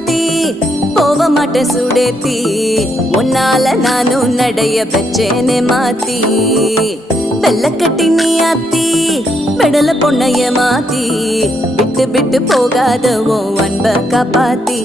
மாத்தி போக மாட்டேன் சுடேத்தி உன்னால நானும் நடைய பெச்சேனே மாத்தி வெள்ளக்கட்டி நீ ஆத்தி பெடல பொண்ணைய மாத்தி விட்டு விட்டு போகாத உன் அன்ப காப்பாத்தி